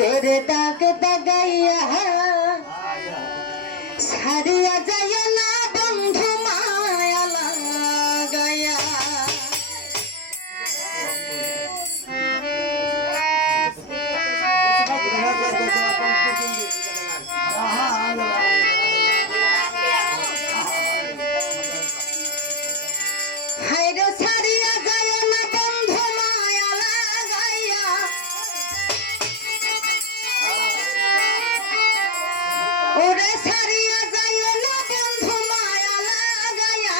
কেরে ডাক দাগাইয়া সারিয়া যায় না বন্ধু মায়া লাগাইয়া হায়রে সারিয়া যায় না বন্ধু মায়া লাগাইয়া ওরে সারিয়া যায় না বন্ধু মায়া লাগাইয়া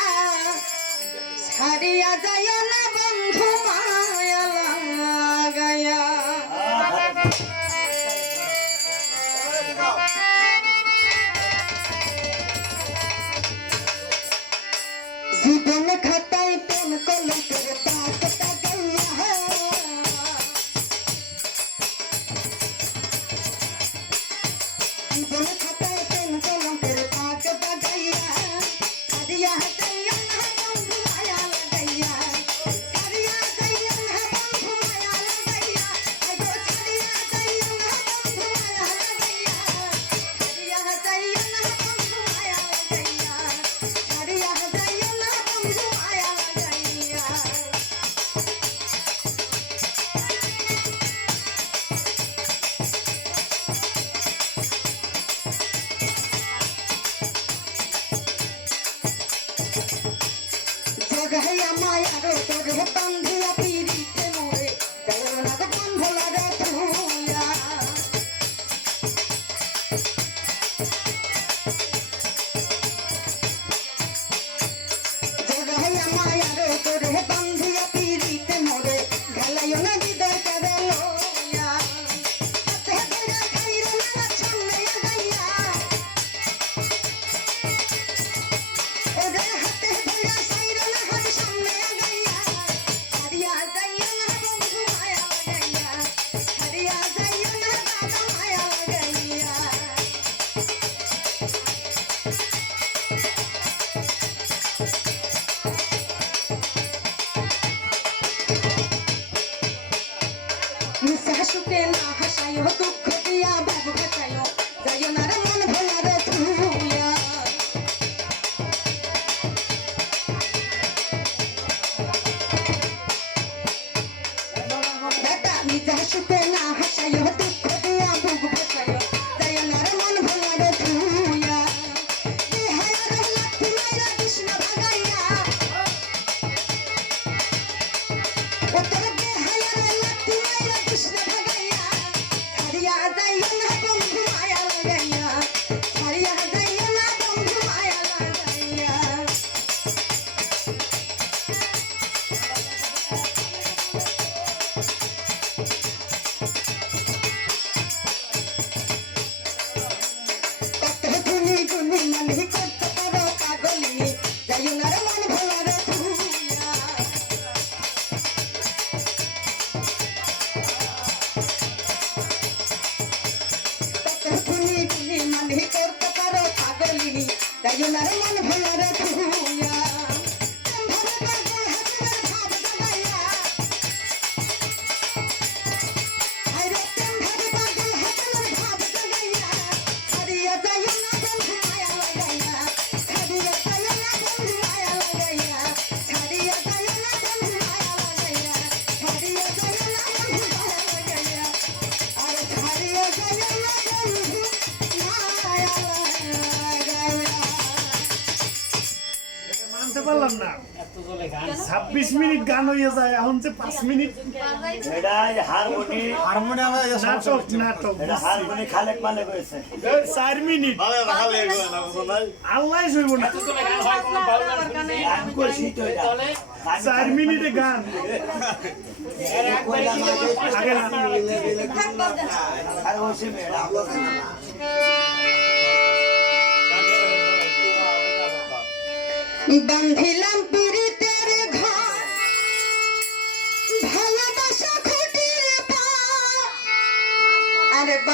সারিয়া যায় না বন্ধু মায়া লাগাইয়া জীবন খাতায় পেন কলমের দাগ দাগাইয়া জীবন খাতায় পেন কলমের দাগ দাগাইয়া সারিয়া যাইয়া না বন্ধু মায়া লাগাইয়া সারিয়া যাইয়া না বন্ধু মায়া লাগাইয়া আগো সারিয়া যাইয়া না বন্ধু মায়া লাগাইয়া সারিয়া যাইয়া না বন্ধু মায়া লাগাইয়া সারিয়া যাইয়া না বন্ধু মায়া লাগাইয়া জগাইয়া মায়ার তোর বন্ধুয়া পিরিতে মোরে যায় না বন্ধুলা রে তুইয়া জগাইয়া মায়ার তোর বন্ধুয়া পিরিতে মোরে গালায় না দিদার করে লইয়া হাতে ধরে খাইরো না ছন্নে গাইয়া ওরে হাতে ধরে সাইরো না হাত সামনে গাইয়া সারিয়া যাইয়া না বন্ধু মায়া লাগাইয়া সারিয়া যাইয়া না দাদা মায়া লাগাইয়া নিশা সুখে না হাসায়ো দুঃখ দিয়া বুক ভাসায়ো যাইও না রে মন ভোলা রে তুইয়া বেটা নিশা সুখে না হাসায়ো দুঃখ দিয়া বুক ভাসায়ো যাইও না রে মন ভোলা রে তুইয়া দেহায় রে লাঠি মাইরা কৃষ্ণ ভাগাইয়া ও তোর দেহায় রে লাঠি মাইরা কৃষ্ণ ভাগাইয়া সারিয়া যাইও না বন্ধু মায়া লাগাইয়া সারিয়া যাইও না বন্ধু মায়া লাগাইয়া কত গুনি গুনি মানি করতে পারো পাগলি যাইও না রে মন ভোলা রে তুইয়া কত গুনি গুনি মানি করতে পারো পাগলি যাইও না রে মন ভোলা রে তুইয়া ধরে পাগল হাতের ভাব দাগাইয়া হায়রে ধরে পাগল হাতের ভাব দাগাইয়া সারিয়া যাইও না বন্ধু মায়া লাগাইয়া সারিয়া যাইও না বন্ধু মায়া লাগাইয়া সারিয়া যাইও না বন্ধু মায়া লাগাইয়া সারিয়া যাইও না বন্ধু মায়া লাগাইয়া আরে সারিয়া যাইও না বন্ধু মায়া লাগাইয়া মানতে পারলাম না 26 মিনিট গান হয়ে যায় এখন যে 5 মিনিট এটা হারমোনি নাটক নাটক এটা হারমোনি খালেক মালিক হয়েছে 4 মিনিট আল্লাহ শুইব না গান করছি তো এটা 4 মিনিটে গান আগে না আর হচ্ছে মেয়েরা বান্ধিলাম পিরি